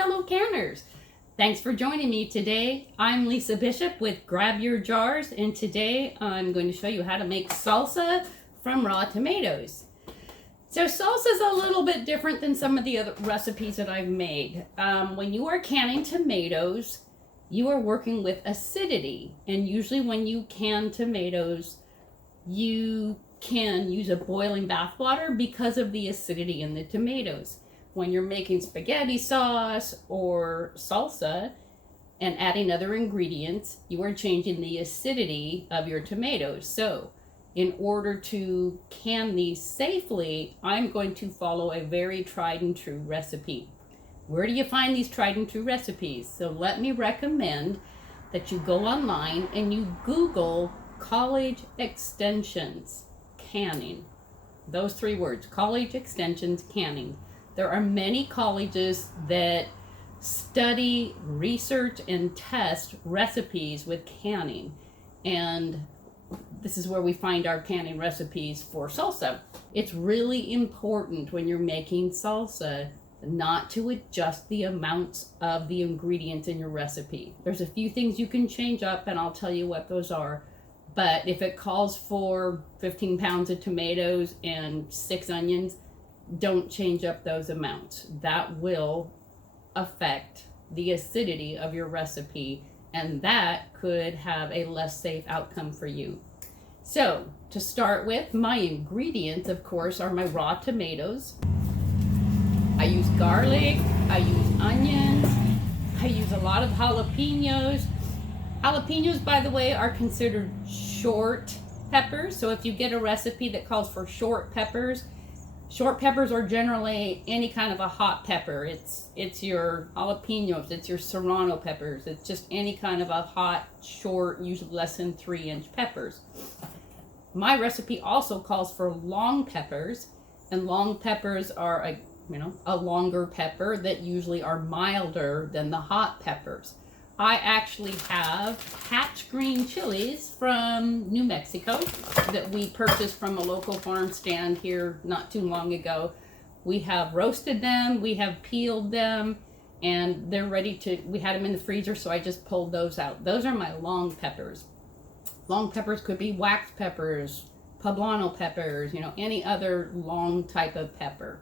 fellow canners. Thanks for joining me today. I'm Lisa Bishop with Grab Your Jars, and today I'm going to show you how to make salsa from raw tomatoes. So salsa is a little bit different than some of the other recipes that I've made. When you are canning tomatoes, you are working with acidity, and usually when you can tomatoes, you can use a boiling bath water because of the acidity in the tomatoes. When you're making spaghetti sauce or salsa and adding other ingredients, you are changing the acidity of your tomatoes. So in order to can these safely, I'm going to follow a very tried and true recipe. Where do you find these tried and true recipes? So let me recommend that you go online and you Google college extensions canning. Those three words, college extensions canning. There are many colleges that study, research, and test recipes with canning. And this is where we find our canning recipes for salsa. It's really important when you're making salsa not to adjust the amounts of the ingredients in your recipe. There's a few things you can change up, and I'll tell you what those are. But if it calls for 15 pounds of tomatoes and 6 onions, don't change up those amounts. That will affect the acidity of your recipe, and that could have a less safe outcome for you. So to start with, my ingredients, of course, are my raw tomatoes. I use garlic, I use onions, I use a lot of jalapenos. Jalapenos, by the way, are considered short peppers. So if you get a recipe that calls for short peppers are generally any kind of a hot pepper. It's your jalapenos, it's your serrano peppers, it's just any kind of a hot, short, usually less than 3-inch peppers. My recipe also calls for long peppers, and long peppers are a longer pepper that usually are milder than the hot peppers. I actually have hatch green chilies from New Mexico that we purchased from a local farm stand here not too long ago. We have roasted them, we have peeled them, and they're ready to, we had them in the freezer, so I just pulled those out. Those are my long peppers. Long peppers could be wax peppers, poblano peppers, any other long type of pepper.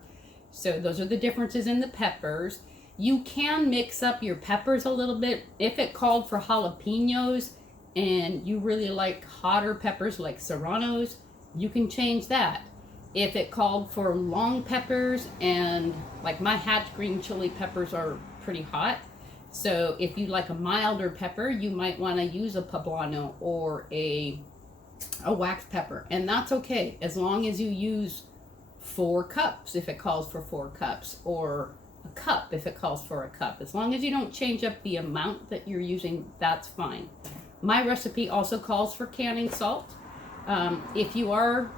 So those are the differences in the peppers. You can mix up your peppers a little bit. If it called for jalapenos and you really like hotter peppers like serranos, you can change that. If it called for long peppers, and like my hatch green chili peppers are pretty hot, so if you like a milder pepper, you might want to use a poblano or a wax pepper, and that's okay as long as you use 4 cups if it calls for 4 cups, or a cup if it calls for a cup. As long as you don't change up the amount that you're using, that's fine. My recipe also calls for canning salt. If you are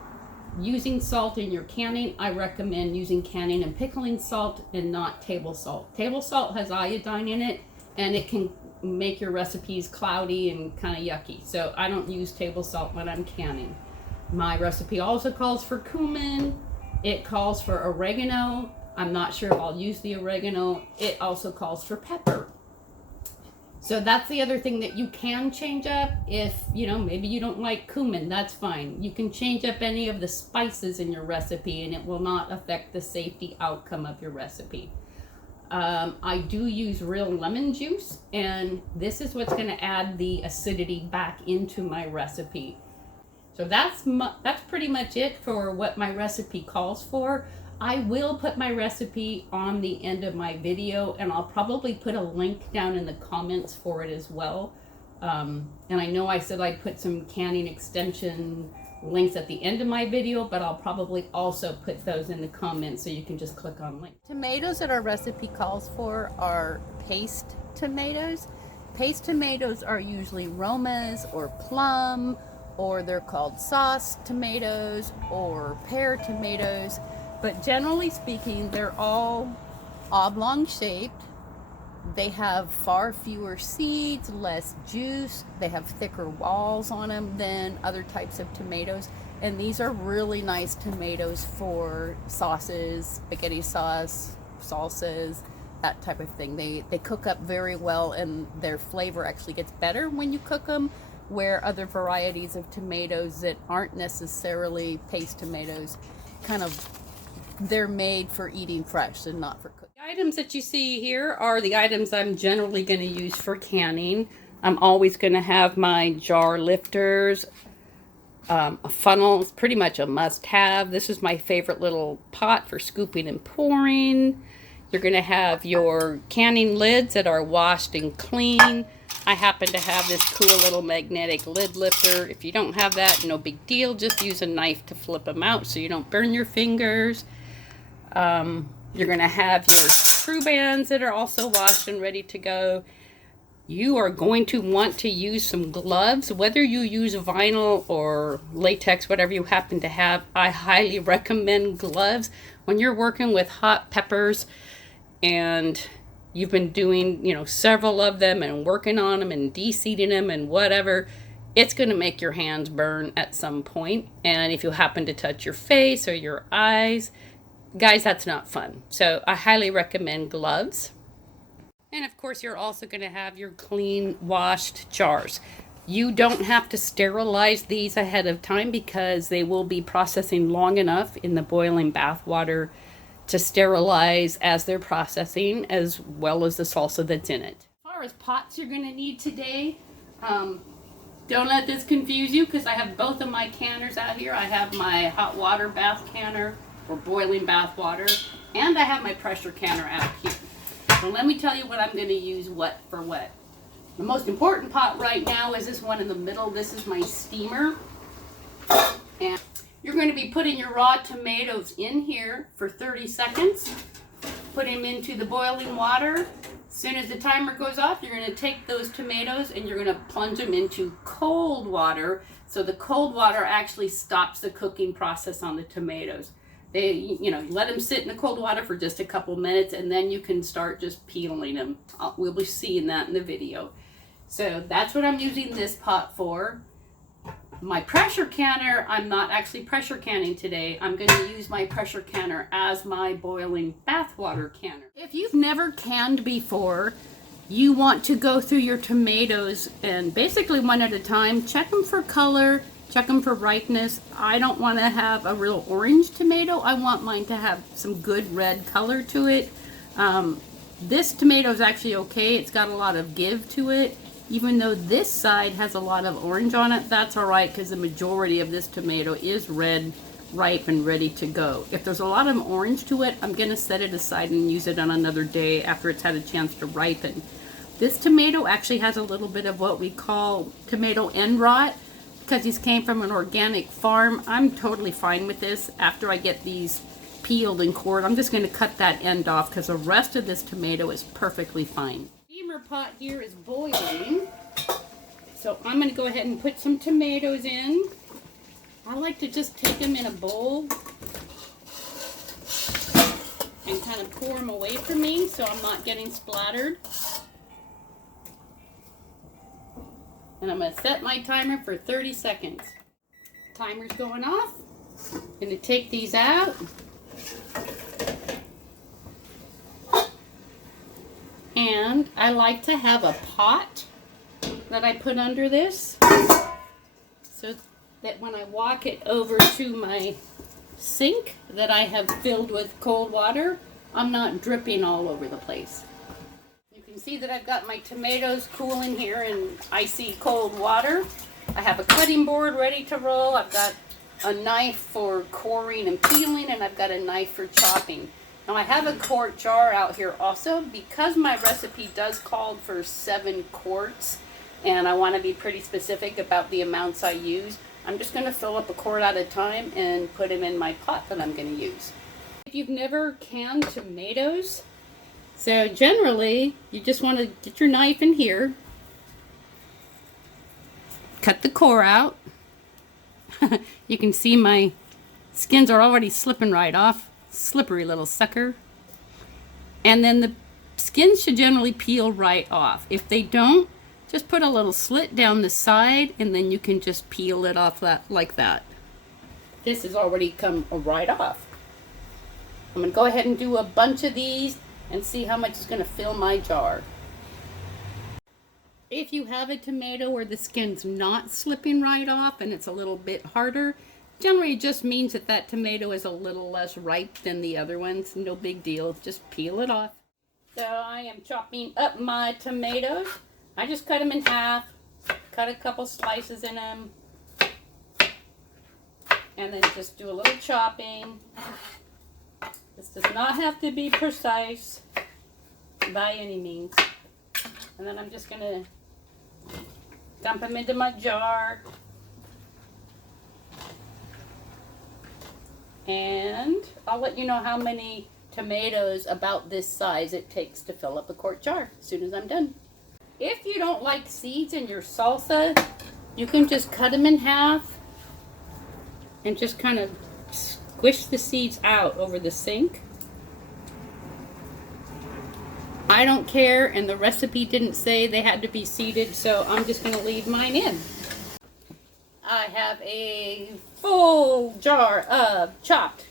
using salt in your canning, I recommend using canning and pickling salt and not table salt. Table salt has iodine in it, and it can make your recipes cloudy and kind of yucky. So I don't use table salt when I'm canning. My recipe also calls for cumin. It calls for oregano. I'm not sure if I'll use the oregano. It also calls for pepper. So that's the other thing that you can change up. If, maybe you don't like cumin, that's fine. You can change up any of the spices in your recipe, and it will not affect the safety outcome of your recipe. I do use real lemon juice, and this is what's going to add the acidity back into my recipe. So that's pretty much it for what my recipe calls for. I will put my recipe on the end of my video, and I'll probably put a link down in the comments for it as well. And I know I said I'd put some canning extension links at the end of my video, but I'll probably also put those in the comments so you can just click on link. Tomatoes that our recipe calls for are paste tomatoes. Paste tomatoes are usually Romas or plum, or they're called sauce tomatoes or pear tomatoes. But generally speaking, they're all oblong shaped. They have far fewer seeds, less juice. They have thicker walls on them than other types of tomatoes. And these are really nice tomatoes for sauces, spaghetti sauce, salsas, that type of thing. They cook up very well, and their flavor actually gets better when you cook them, where other varieties of tomatoes that aren't necessarily paste tomatoes, kind of, they're made for eating fresh and not for cooking. The items that you see here are the items I'm generally going to use for canning. I'm always going to have my jar lifters. A funnel is pretty much a must-have. This is my favorite little pot for scooping and pouring. You're going to have your canning lids that are washed and clean. I happen to have this cool little magnetic lid lifter. If you don't have that, no big deal. Just use a knife to flip them out so you don't burn your fingers. You're going to have your screw bands that are also washed and ready to go. You are going to want to use some gloves, whether you use vinyl or latex, whatever you happen to have. I highly recommend gloves when you're working with hot peppers and you've been doing, several of them and working on them and de-seeding them and whatever. It's going to make your hands burn at some point. And if you happen to touch your face or your eyes, guys, that's not fun. So I highly recommend gloves. And of course, you're also going to have your clean, washed jars. You don't have to sterilize these ahead of time because they will be processing long enough in the boiling bath water to sterilize as they're processing, as well as the salsa that's in it. As far as pots you're going to need today, don't let this confuse you because I have both of my canners out here. I have my hot water bath canner or boiling bath water, and I have my pressure canner out here. So let me tell you what I'm going to use what for what. The most important pot right now is this one in the middle. This is my steamer. And you're going to be putting your raw tomatoes in here for 30 seconds. Put them into the boiling water. As soon as the timer goes off, you're going to take those tomatoes and you're going to plunge them into cold water. So the cold water actually stops the cooking process on the tomatoes. They, let them sit in the cold water for just a couple minutes and then you can start just peeling them. We'll be seeing that in the video. So that's what I'm using this pot for. My pressure canner, I'm not actually pressure canning today. I'm going to use my pressure canner as my boiling bath water canner. If you've never canned before, you want to go through your tomatoes and basically one at a time, check them for color, check them for ripeness. I don't want to have a real orange tomato. I want mine to have some good red color to it. This tomato is actually okay. It's got a lot of give to it. Even though this side has a lot of orange on it, that's all right because the majority of this tomato is red, ripe, and ready to go. If there's a lot of orange to it, I'm going to set it aside and use it on another day after it's had a chance to ripen. This tomato actually has a little bit of what we call tomato end rot because these came from an organic farm. I'm totally fine with this. After I get these peeled and cored, I'm just going to cut that end off because the rest of this tomato is perfectly fine. Steamer pot here is boiling, so I'm going to go ahead and put some tomatoes in. I like to just take them in a bowl and kind of pour them away from me so I'm not getting splattered. And I'm going to set my timer for 30 seconds. Timer's going off. I'm going to take these out. And I like to have a pot that I put under this so that when I walk it over to my sink that I have filled with cold water, I'm not dripping all over the place. You can see that I've got my tomatoes cooling here in icy cold water. I have a cutting board ready to roll. I've got a knife for coring and peeling, and I've got a knife for chopping. Now I have a quart jar out here also because my recipe does call for 7 quarts and I want to be pretty specific about the amounts I use. I'm just going to fill up a quart at a time and put them in my pot that I'm going to use. If you've never canned tomatoes, so generally you just want to get your knife in here, cut the core out. You can see my skins are already slipping right off. Slippery little sucker. And then the skins should generally peel right off. If they don't, just put a little slit down the side and then you can just peel it off like that. This has already come right off. I'm going to go ahead and do a bunch of these and see how much is going to fill my jar. If you have a tomato where the skin's not slipping right off and it's a little bit harder, generally it just means that that tomato is a little less ripe than the other ones. No big deal, just peel it off. So I am chopping up my tomatoes. I just cut them in half, cut a couple slices in them, and then just do a little chopping. This does not have to be precise by any means. And then I'm just going to dump them into my jar. And I'll let you know how many tomatoes about this size it takes to fill up a quart jar as soon as I'm done. If you don't like seeds in your salsa, you can just cut them in half and just kind of squish the seeds out over the sink. I don't care, and the recipe didn't say they had to be seeded, so I'm just going to leave mine in. I have a full jar of chopped,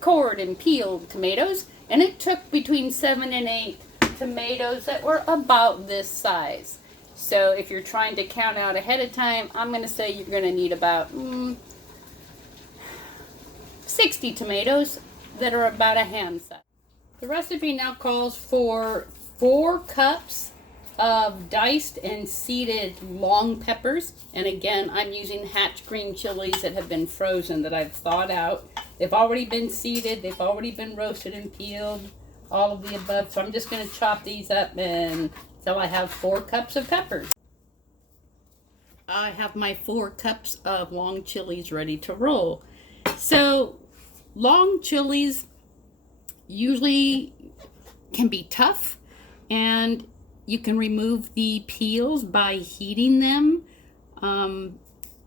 cored, and peeled tomatoes, and it took between 7 and 8 tomatoes that were about this size. So if you're trying to count out ahead of time, I'm going to say you're going to need about 60 tomatoes that are about a hand size. The recipe now calls for 4 cups of diced and seeded long peppers. And again, I'm using hatch green chilies that have been frozen, that I've thawed out. They've already been seeded, they've already been roasted and peeled, all of the above. So I'm just going to chop these up until I have 4 cups of peppers. I have my 4 cups of long chilies ready to roll. So long chilies usually can be tough, and you can remove the peels by heating them.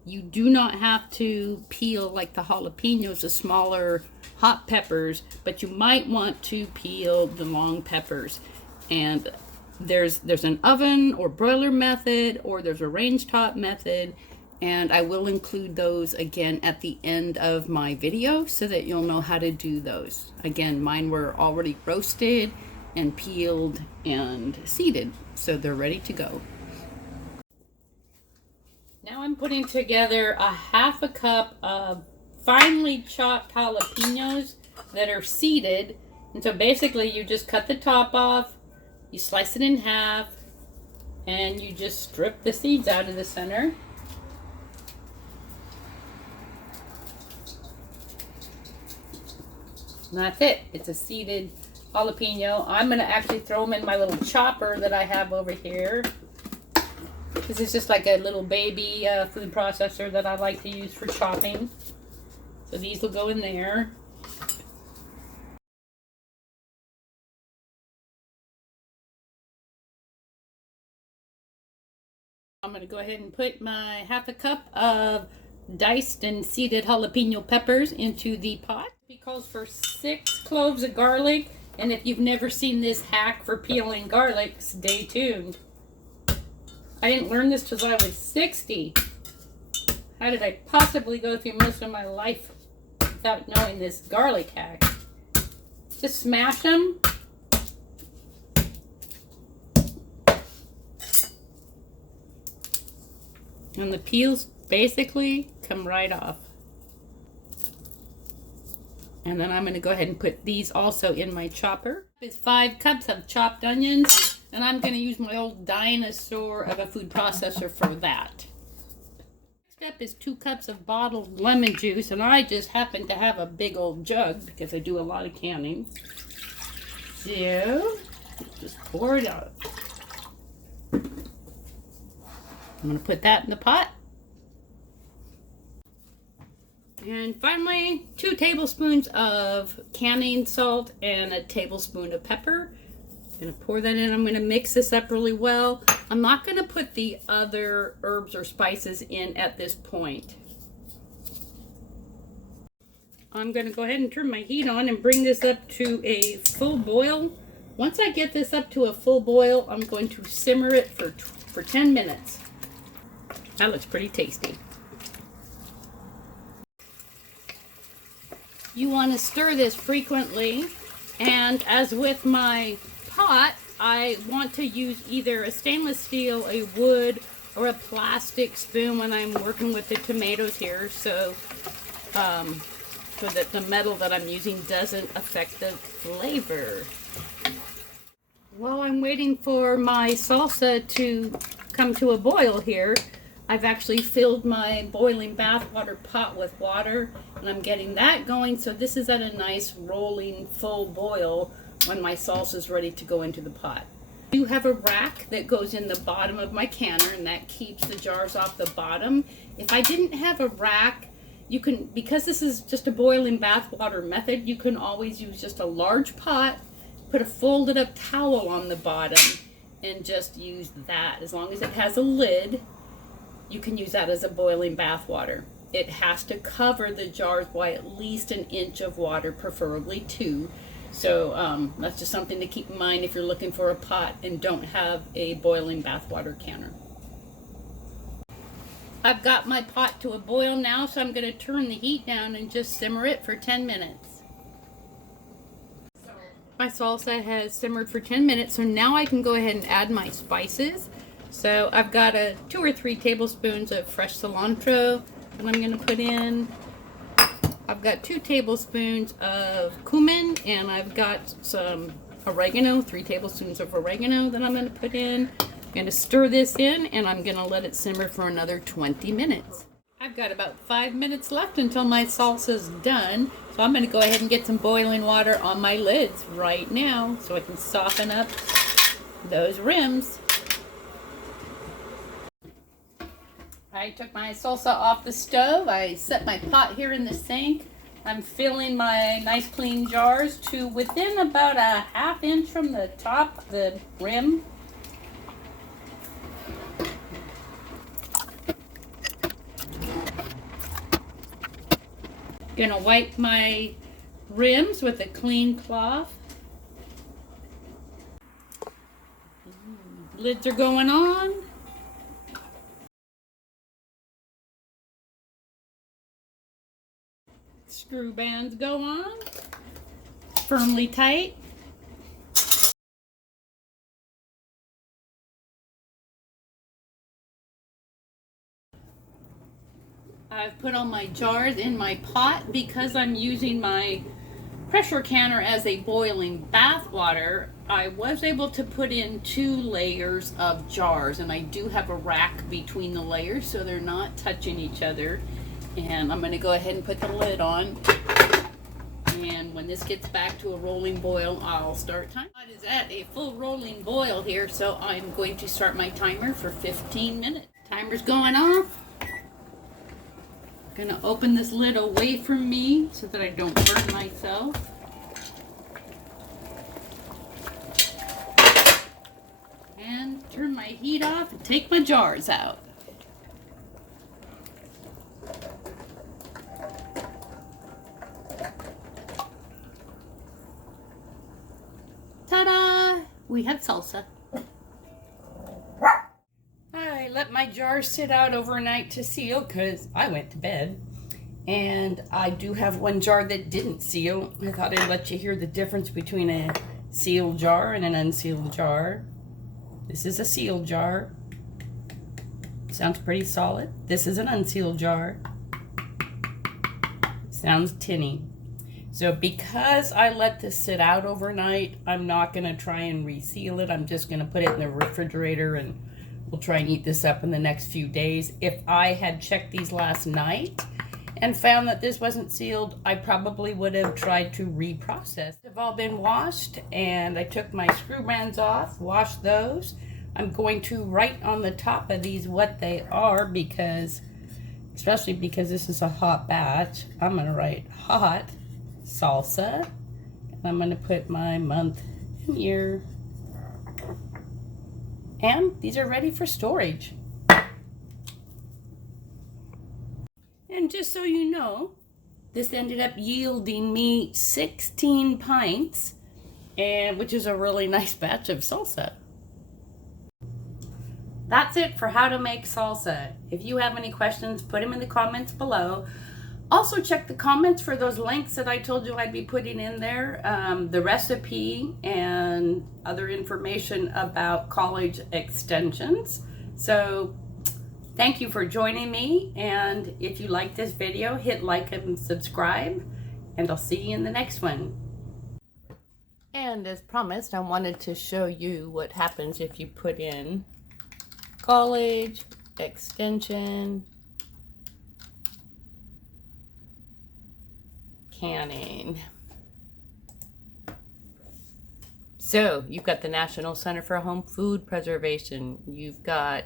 You do not have to peel like the jalapenos, the smaller hot peppers, but you might want to peel the long peppers. And there's an oven or broiler method, or there's a range top method, and I will include those again at the end of my video so that you'll know how to do those. Again, mine were already roasted and peeled and seeded, so they're ready to go. Now I'm putting together a half a cup of finely chopped jalapenos that are seeded. And so basically you just cut the top off, you slice it in half, and you just strip the seeds out of the center. And that's it. It's a seeded jalapeno. I'm going to actually throw them in my little chopper that I have over here. This is just like a little baby food processor that I like to use for chopping. So these will go in there. I'm going to go ahead and put my half a cup of diced and seeded jalapeno peppers into the pot. It calls for 6 cloves of garlic, and if you've never seen this hack for peeling garlic, stay tuned. I didn't learn this till I was 60. How did I possibly go through most of my life without knowing this garlic hack? Just smash them. And the peels basically come right off. And then I'm going to go ahead and put these also in my chopper. It's 5 cups of chopped onions, and I'm going to use my old dinosaur of a food processor for that. Next step is 2 cups of bottled lemon juice, and I just happen to have a big old jug because I do a lot of canning. So, just pour it out. I'm going to put that in the pot. And finally, 2 tablespoons of canning salt and a tablespoon of pepper. I'm going to pour that in. I'm going to mix this up really well. I'm not going to put the other herbs or spices in at this point. I'm going to go ahead and turn my heat on and bring this up to a full boil. Once I get this up to a full boil, I'm going to simmer it for 10 minutes. That looks pretty tasty. You want to stir this frequently, and as with my pot, I want to use either a stainless steel, a wood, or a plastic spoon when I'm working with the tomatoes here, so that the metal that I'm using doesn't affect the flavor. While I'm waiting for my salsa to come to a boil here, I've actually filled my boiling bathwater pot with water, and I'm getting that going, so this is at a nice rolling full boil when my salsa is ready to go into the pot. I do have a rack that goes in the bottom of my canner, and that keeps the jars off the bottom. If I didn't have a rack, you can, because this is just a boiling bathwater method, you can always use just a large pot, put a folded up towel on the bottom, and just use that. As long as it has a lid, you can use that as a boiling bathwater. It has to cover the jars by at least an inch of water, preferably 2. So that's just something to keep in mind if you're looking for a pot and don't have a boiling bathwater canner. I've got my pot to a boil now, so I'm going to turn the heat down and just simmer it for 10 minutes. My salsa has simmered for 10 minutes, so now I can go ahead and add my spices. So I've got 2 or 3 tablespoons of fresh cilantro that I'm going to put in. I've got 2 tablespoons of cumin, and I've got some oregano, 3 tablespoons of oregano that I'm going to put in. I'm going to stir this in, and I'm going to let it simmer for another 20 minutes. I've got about 5 minutes left until my salsa's done, so I'm going to go ahead and get some boiling water on my lids right now so I can soften up those rims. I took my salsa off the stove. I set my pot here in the sink. I'm filling my nice clean jars to within about a ½ inch from the top, the rim. Gonna wipe my rims with a clean cloth. Lids are going on. Screw bands go on, firmly tight. I've put all my jars in my pot because I'm using my pressure canner as a boiling bath water. I was able to put in 2 layers of jars, and I do have a rack between the layers so they're not touching each other. And I'm going to go ahead and put the lid on, and when this gets back to a rolling boil, I'll start time. It is at a full rolling boil here, so I'm going to start my timer for 15 minutes. Timer's going off. I'm going to open this lid away from me so that I don't burn myself. And turn my heat off and take my jars out. Ta-da! We have salsa. I let my jars sit out overnight to seal because I went to bed. And I do have 1 jar that didn't seal. I thought I'd let you hear the difference between a sealed jar and an unsealed jar. This is a sealed jar. Sounds pretty solid. This is an unsealed jar. Sounds tinny. So because I let this sit out overnight, I'm not going to try and reseal it. I'm just going to put it in the refrigerator, and we'll try and eat this up in the next few days. If I had checked these last night and found that this wasn't sealed, I probably would have tried to reprocess. They've all been washed, and I took my screw bands off, washed those. I'm going to write on the top of these what they are, because, especially because this is a hot batch, I'm going to write hot salsa, and I'm going to put my month and year, and these are ready for storage. And just so you know, this ended up yielding me 16 pints, and which is a really nice batch of salsa. That's it for how to make salsa. If you have any questions, put them in the comments below. Also check the comments for those links that I told you I'd be putting in there, the recipe and other information about college extensions. So thank you for joining me, and if you like this video, hit like and subscribe, and I'll see you in the next one. And as promised, I wanted to show you what happens if you put in college extension canning. So you've got the National Center for Home Food Preservation. You've got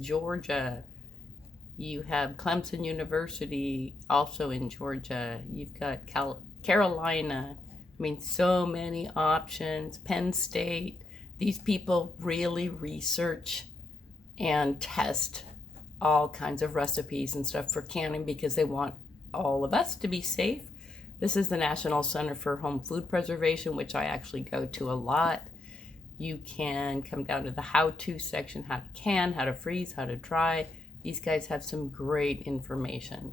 Georgia. You have Clemson University, also in Georgia. You've got Carolina. I mean, so many options. Penn State. These people really research and test all kinds of recipes and stuff for canning because they want all of us to be safe. This is the National Center for Home Food Preservation, which I actually go to a lot. You can come down to the how-to section, how to can, how to freeze, how to dry. These guys have some great information.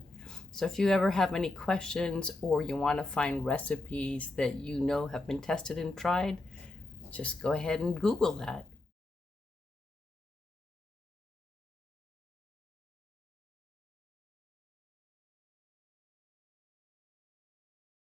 So if you ever have any questions or you want to find recipes that you know have been tested and tried, just go ahead and Google that.